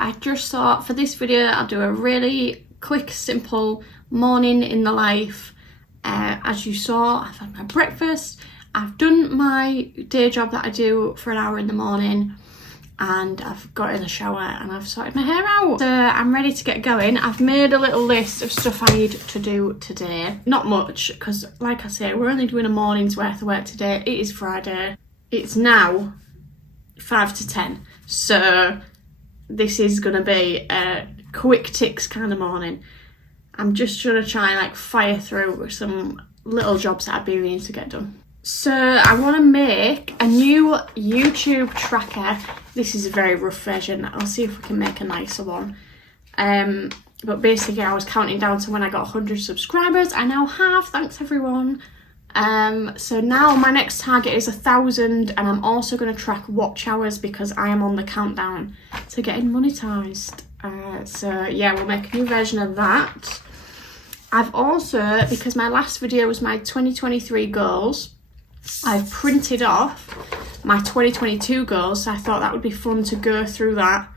I just thought for this video I'll do a really quick, simple morning in the life. As you saw, I've had my breakfast, I've done my day job that I do for an hour in the morning, and I've got in the shower and I've sorted my hair out. So I'm ready to get going. I've made a little list of stuff I need to do today. Not much, because like I say, we're only doing a morning's worth of work today. It is Friday. It's now 5 to 10. So this is gonna be a quick ticks kind of morning. I'm just gonna try and like fire through some little jobs that I've been meaning to get done. So I want to make a new YouTube tracker. This is a very rough version. I'll see if we can make a nicer one. But basically I was counting down to when I got 100 subscribers. I now have, thanks everyone. So now my next target is 1,000, and I'm also going to track watch hours because I am on the countdown to getting monetized. So yeah, we'll make a new version of that. I've also, because my last video was my 2023 goals, I've printed off my 2022 goals, so I thought that would be fun to go through that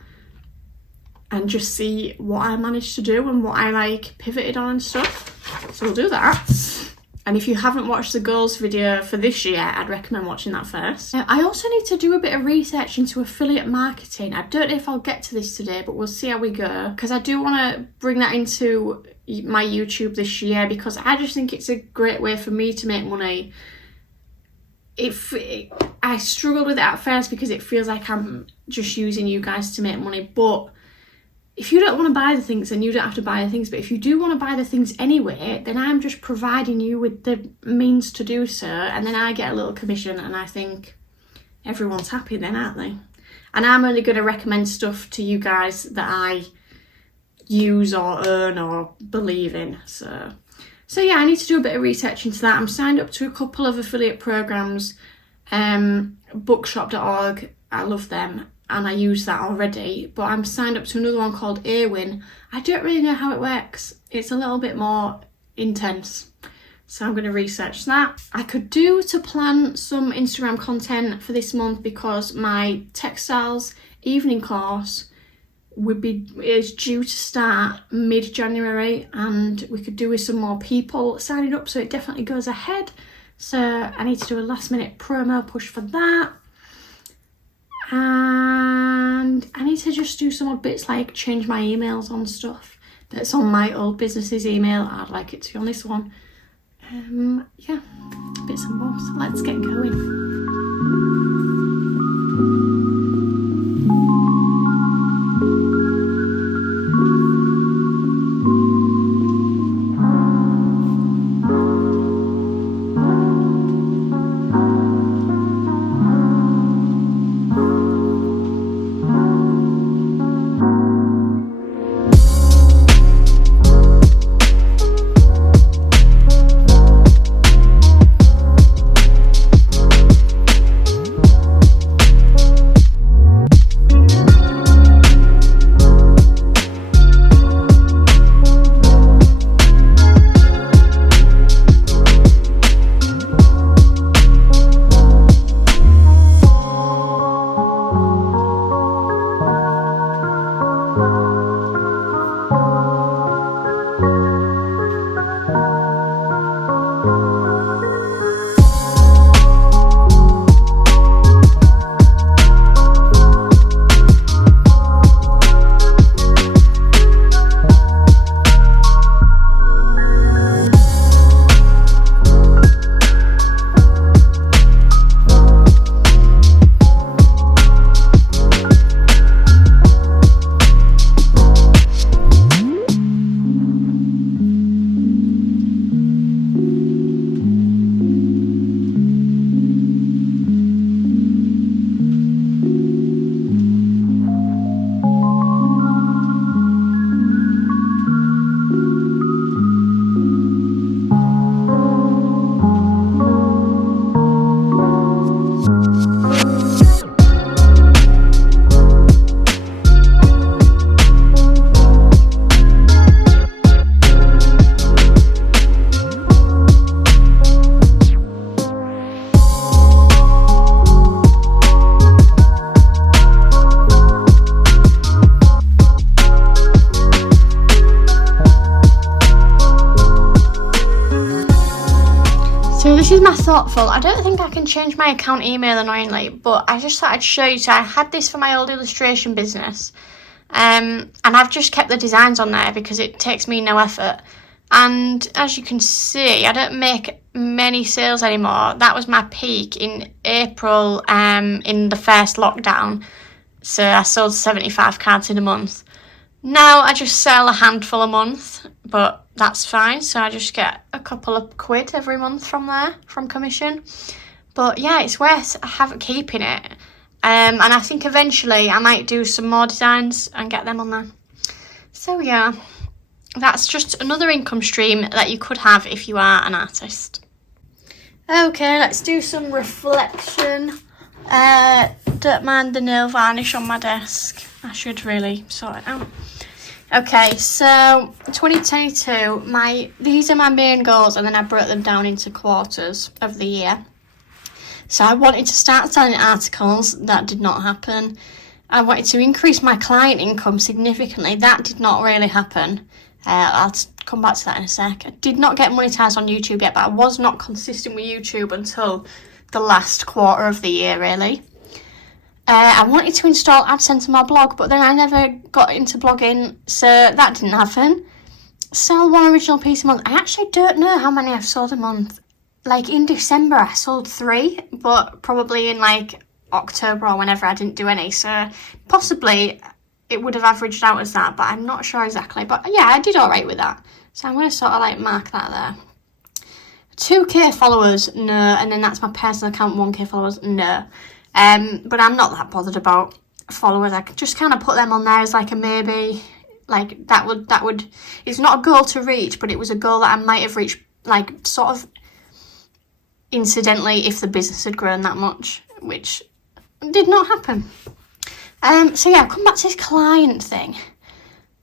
and just see what I managed to do and what I like pivoted on and stuff. So we'll do that. And if you haven't watched the goals video for this year, I'd recommend watching that first. I also need to do a bit of research into affiliate marketing. I don't know if I'll get to this today, but we'll see how we go, because I do want to bring that into my YouTube this year, because I just think it's a great way for me to make money. I struggled with it at first because it feels like I'm just using you guys to make money, but if you don't want to buy the things, then you don't have to buy the things. But if you do want to buy the things anyway, then I'm just providing you with the means to do so, and then I get a little commission, and I think everyone's happy then, aren't they? And I'm only going to recommend stuff to you guys that I use or earn or believe in. So yeah, I need to do a bit of research into that. I'm signed up to a couple of affiliate programs, bookshop.org, I love them, and I use that already, but I'm signed up to another one called Awin. I don't really know how it works. It's a little bit more intense, so I'm going to research that. I could do to plan some Instagram content for this month, because my textiles evening course is due to start mid-January, and we could do with some more people signing up, so it definitely goes ahead. So I need to do a last minute promo push for that, and I need to just do some odd bits like change my emails on stuff that's on my old business's email. I'd like it to be on this one. Yeah, bits and bobs. Let's get going. this is my thoughtful. I don't think I can change my account email annoyingly, but I just thought I'd show you. So I had this for my old illustration business, and I've just kept the designs on there because it takes me no effort. And as you can see, I don't make many sales anymore. That was my peak in April, in the first lockdown. So I sold 75 cards in a month. Now I just sell a handful a month, but that's fine. So I just get a couple of quid every month from there, from commission. But yeah, it's worth keeping it. And I think eventually I might do some more designs and get them on there. So yeah, that's just another income stream that you could have if you are an artist. Okay, let's do some reflection. Don't mind the nail varnish on my desk. I should really sort it out. Okay, so 2022, these are my main goals, and then I broke them down into quarters of the year. So I wanted to start selling articles. That did not happen. I wanted to increase my client income significantly. That did not really happen. I'll come back to that in a sec. I did not get monetized on YouTube yet, but I was not consistent with YouTube until the last quarter of the year, really. I wanted to install AdSense on my blog, but then I never got into blogging, so that didn't happen. Sell one original piece a month. I actually don't know how many I've sold a month. Like in December I sold 3, but probably in like October or whenever I didn't do any, so possibly it would have averaged out as that, but I'm not sure exactly. But yeah, I did alright with that, so I'm going to sort of like mark that there. 2k followers, no, and then that's my personal account, 1k followers, no. But I'm not that bothered about followers. I could just kind of put them on there as like a maybe. Like that would. It's not a goal to reach, but it was a goal that I might have reached, like sort of incidentally, if the business had grown that much, which did not happen. So yeah, I'll come back to this client thing.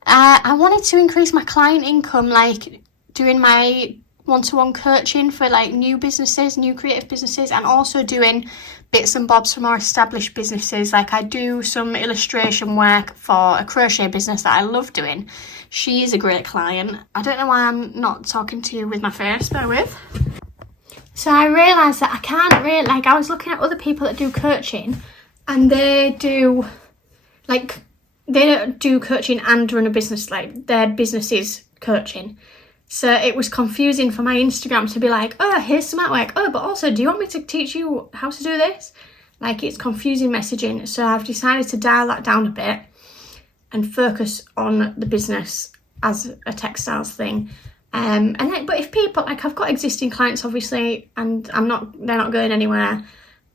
I wanted to increase my client income, like doing my one-to-one coaching for like new businesses, new creative businesses, and also doing bits and bobs for more established businesses. Like I do some illustration work for a crochet business that I love doing. She is a great client. I don't know why I'm not talking to you with my face, bear with. So I realised that I can't really, like I was looking at other people that do coaching, and they don't do coaching and run a business, like their business is coaching. So it was confusing for my Instagram to be like, oh, here's some artwork. Oh, but also, do you want me to teach you how to do this? Like, it's confusing messaging. So I've decided to dial that down a bit and focus on the business as a textiles thing. But if people, like I've got existing clients, obviously, and they're not going anywhere.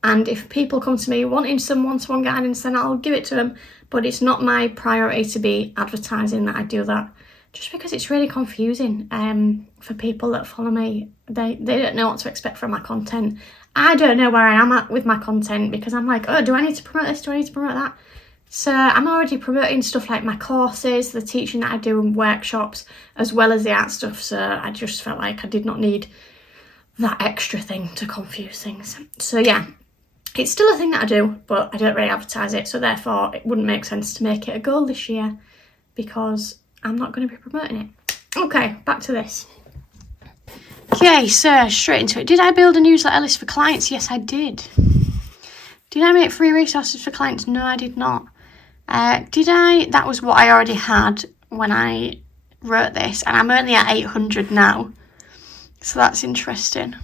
And if people come to me wanting some one-to-one guidance, then I'll give it to them. But it's not my priority to be advertising that I do that. Just because it's really confusing for people that follow me. They don't know what to expect from my content. I don't know where I am at with my content because I'm like, oh, do I need to promote this? Do I need to promote that? So I'm already promoting stuff like my courses, the teaching that I do in workshops, as well as the art stuff. So I just felt like I did not need that extra thing to confuse things. So yeah, it's still a thing that I do, but I don't really advertise it. So therefore, it wouldn't make sense to make it a goal this year because I'm not going to be promoting it. Okay, back to this. Okay, so straight into it. Did I build a newsletter list for clients? Yes, I did. Did I make free resources for clients? No, I did not. Did I? That was what I already had when I wrote this, and I'm only at 800 now. So that's interesting.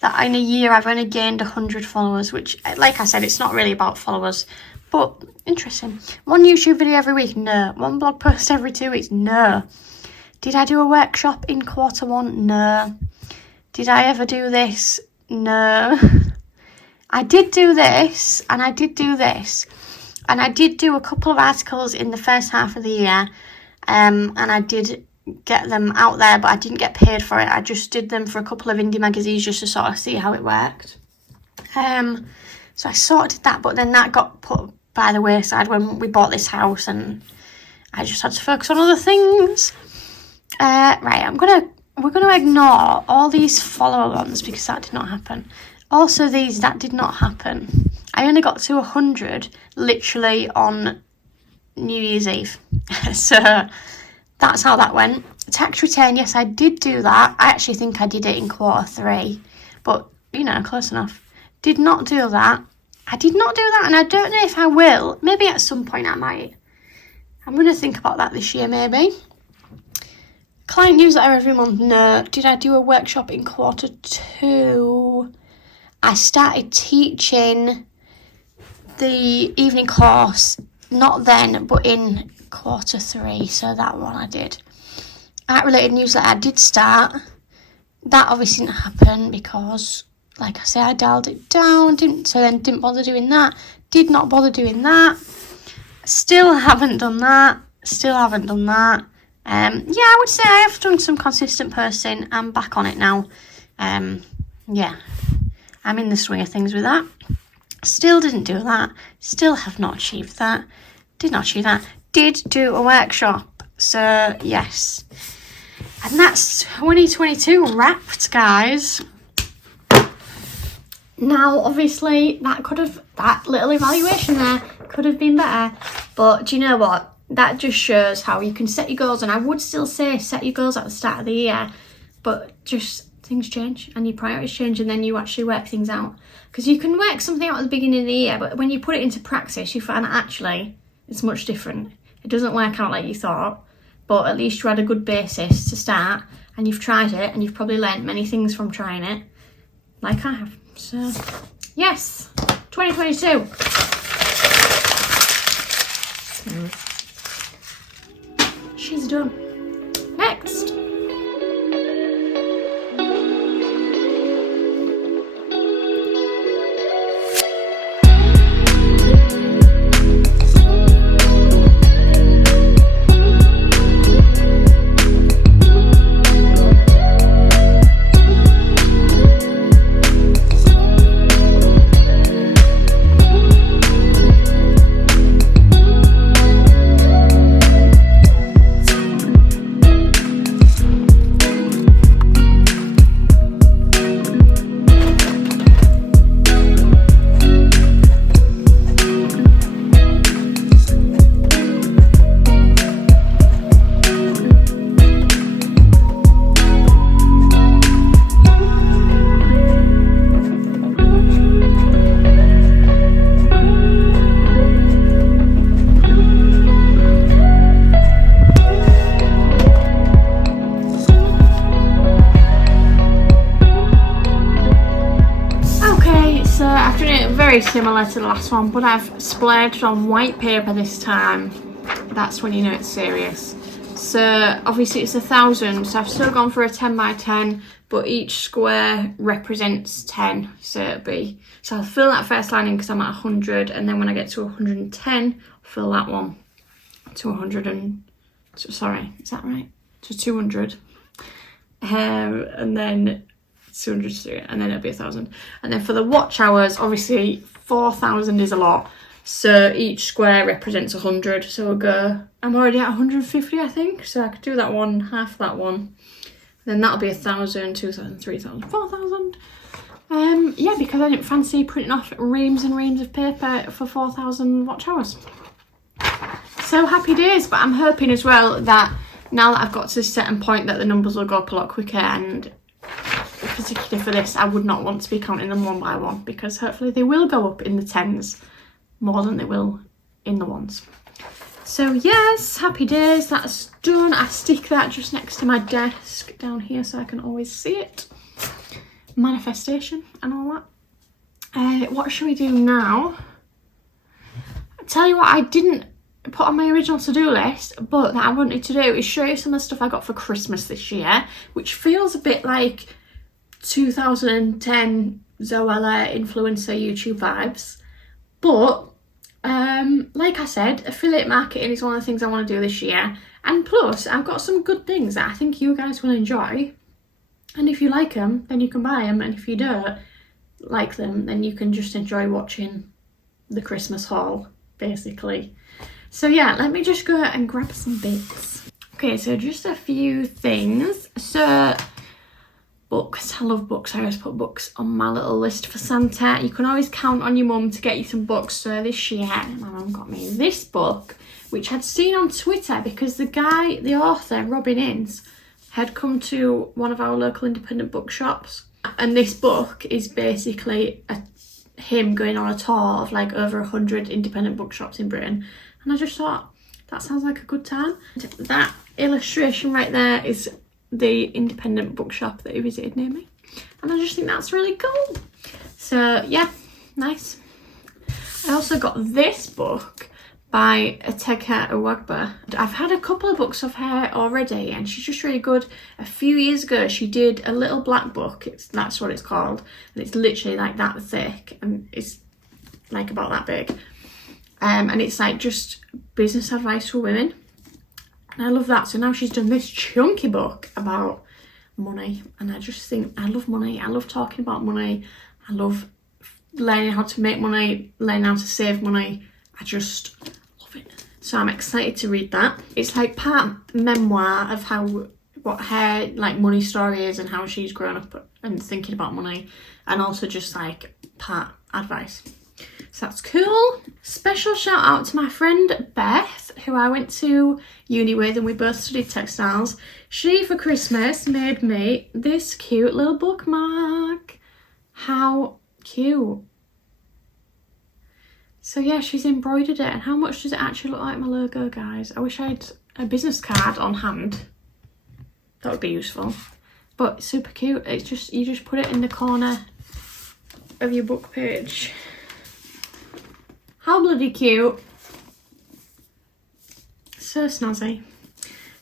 That in a year I've only gained 100 followers, which, like I said, it's not really about followers. But interesting. 1 YouTube video every week? No. 1 blog post every 2 weeks? No. Did I do a workshop in Q1? No. Did I ever do this? No. I did do this, and I did do this. And I did do a couple of articles in the first half of the year. And I did get them out there, but I didn't get paid for it. I just did them for a couple of indie magazines just to sort of see how it worked. So I sort of did that, but then that got put by the wayside when we bought this house, and I just had to focus on other things. Right, we're gonna ignore all these follower ones because that did not happen. Also that did not happen. I only got to 100 literally on New Year's Eve. So that's how that went. Tax return, yes, I did do that. I actually think I did it in Q3, but you know, close enough. Did not do that. I did not do that, and I don't know if I will. Maybe at some point I might. I'm going to think about that this year, maybe. Client newsletter every month. No. Did I do a workshop in Q2? I started teaching the evening course, not then, but in Q3. So that one I did. Art-related newsletter I did start. That obviously didn't happen because, like I say, I dialed it down. Didn't bother doing that. Did not bother doing that. Still haven't done that. Yeah, I would say I have done some consistent posting. I'm back on it now. Yeah, I'm in the swing of things with that. Still didn't do that. Still have not achieved that. Did not achieve that. Did do a workshop. So, yes. And that's 2022 wrapped, guys. Now, obviously, that little evaluation there could have been better. But do you know what? That just shows how you can set your goals. And I would still say set your goals at the start of the year. But just things change and your priorities change, and then you actually work things out. Because you can work something out at the beginning of the year, but when you put it into practice, you find that actually it's much different. It doesn't work out like you thought. But at least you had a good basis to start, and you've tried it, and you've probably learnt many things from trying it, like I have. So, yes, 2022. She's done. Next. Very similar to the last one, but I've splurged on white paper this time. That's when you know it's serious. So obviously it's 1,000, so I've still gone for a 10 by 10, but each square represents 10. So I'll fill that first line in because I'm at 100, and then when I get to 110, I'll fill that one to 100 and sorry, is that right? To 200, and then 200, and then it'll be 1,000. And then for the watch hours, obviously 4,000 is a lot, so each square represents 100. So we'll go, I'm already at 150, I think, so I could do that one, half that one, then that'll be 1,000, 2,000, 3,000, 4,000. Yeah, because I didn't fancy printing off reams and reams of paper for 4,000 watch hours. So happy days. But I'm hoping as well that now that I've got to a certain point that the numbers will go up a lot quicker, and particularly for this, I would not want to be counting them one by one, because hopefully they will go up in the 10s more than they will in the 1s. So yes, happy days, that's done. I stick that just next to my desk down here so I can always see it. Manifestation and all that. What should we do now? I tell you what I didn't put on my original to-do list, but that I wanted to do is show you some of the stuff I got for Christmas this year, which feels a bit like 2010 Zoella influencer YouTube vibes. But like I said, affiliate marketing is one of the things I want to do this year, and plus I've got some good things that I think you guys will enjoy, and if you like them then you can buy them, and if you don't like them then you can just enjoy watching the Christmas haul basically. So yeah, let me just go and grab some bits. Okay, so just a few things. So books, I love books. I always put books on my little list for Santa. You can always count on your mum to get you some books. So this year my mum got me this book, which I'd seen on Twitter because the author Robin Innes had come to one of our local independent bookshops, And this book is basically him going on a tour of like over 100 independent bookshops in Britain. And I just thought, that sounds like a good time. That illustration right there is the independent bookshop that he visited near me. And I just think that's really cool. So yeah, nice. I also got this book by Ateka Uwagba. I've had a couple of books of her already and she's just really good. A few years ago she did a little black book, that's what it's called, and it's literally like that thick and it's like about that big. And it's like just business advice for women. And I love that. So now she's done this chunky book about money. And I just think, I love money. I love talking about money. I love learning how to make money, learning how to save money. I just love it. So I'm excited to read that. It's like part memoir of what her like money story is and how she's grown up and thinking about money. And also just like part advice. So that's cool. Special shout out to my friend Beth, who I went to uni with and we both studied textiles. She, for Christmas, made me this cute little bookmark. How cute. So yeah, she's embroidered it. And how much does it actually look like my logo, guys? I wish I had a business card on hand. That would be useful. But it's super cute. It's just, you just put it in the corner of your book page. How bloody cute. So snazzy.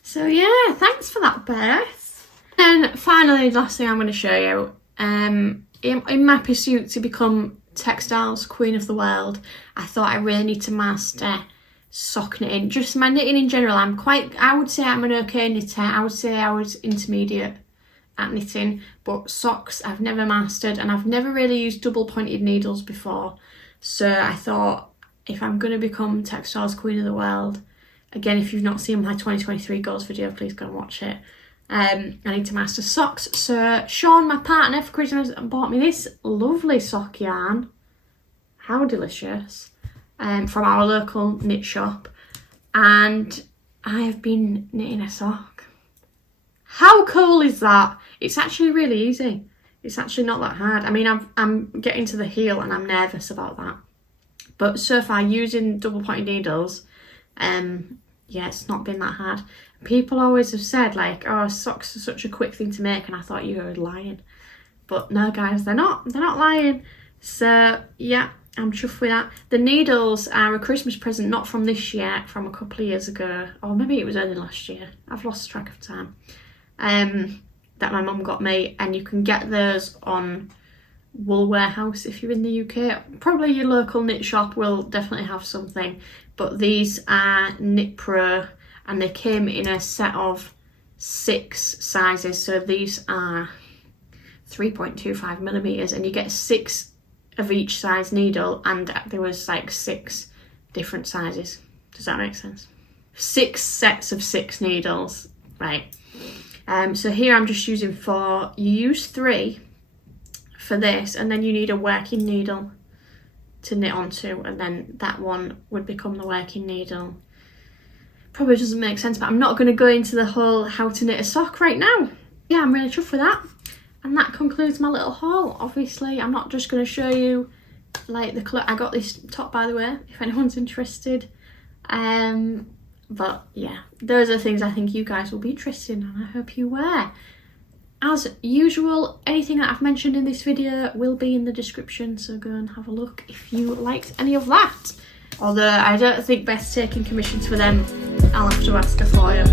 So yeah, thanks for that, Beth. And finally, the last thing I'm going to show you. In my pursuit to become textiles queen of the world, I thought I really need to master sock knitting. Just my knitting in general, I would say I'm an okay knitter. I would say I was intermediate at knitting, but socks I've never mastered, and I've never really used double pointed needles before. So I thought, if I'm going to become textiles queen of the world, again, if you've not seen my 2023 goals video, please go and watch it. I need to master socks. So Sean, my partner, for Christmas bought me this lovely sock yarn. How delicious. From our local knit shop. And I have been knitting a sock. How cool is that? It's actually really easy. It's actually not that hard. I mean, I'm getting to the heel and I'm nervous about that. But so far, using double pointed needles, yeah, it's not been that hard. People always have said like, oh, socks are such a quick thing to make, and I thought you were lying. But no, guys, they're not lying. So yeah, I'm chuffed with that. The needles are a Christmas present, not from this year, from a couple of years ago, or maybe it was only last year. I've lost track of time. That my mum got me, and you can get those on Wool Warehouse if you're in the UK. Probably your local knit shop will definitely have something, but these are Knit Pro and they came in a set of 6 sizes. So these are 3.25 millimeters, and you get 6 of each size needle, and there was like 6 different sizes. Does that make sense? 6 sets of 6 needles, right? So here I'm just using 4. You use 3 for this, and then you need a working needle to knit onto, and then that one would become the working needle. Probably doesn't make sense, but I'm not going to go into the whole how to knit a sock right now. Yeah, I'm really chuffed with that. And that concludes my little haul. Obviously, I'm not just going to show you like the colour. I got this top, by the way, if anyone's interested. But yeah, those are things I think you guys will be interested in, and I hope you were. As usual, anything that I've mentioned in this video will be in the description, so go and have a look if you liked any of that. Although I don't think Beth's taking commissions for them, I'll have to ask her for you.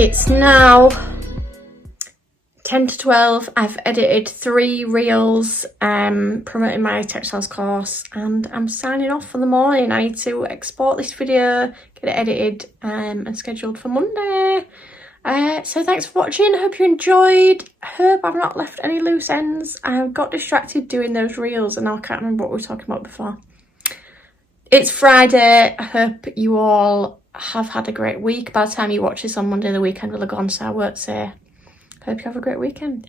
It's now 10 to 12. I've edited 3 reels promoting my textiles course, and I'm signing off for the morning. I need to export this video, get it edited and scheduled for Monday. So thanks for watching. I hope you enjoyed. I hope I've not left any loose ends. I got distracted doing those reels and now I can't remember what we were talking about before. It's Friday. I hope you all have had a great week. By the time you watch this on Monday, the weekend will have gone, so I won't say. Hope you have a great weekend.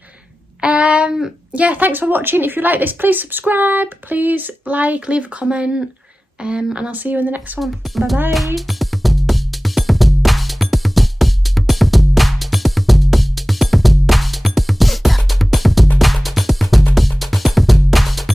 Yeah, thanks for watching. If you like this, please subscribe, please like, leave a comment, and I'll see you in the next one. Bye bye.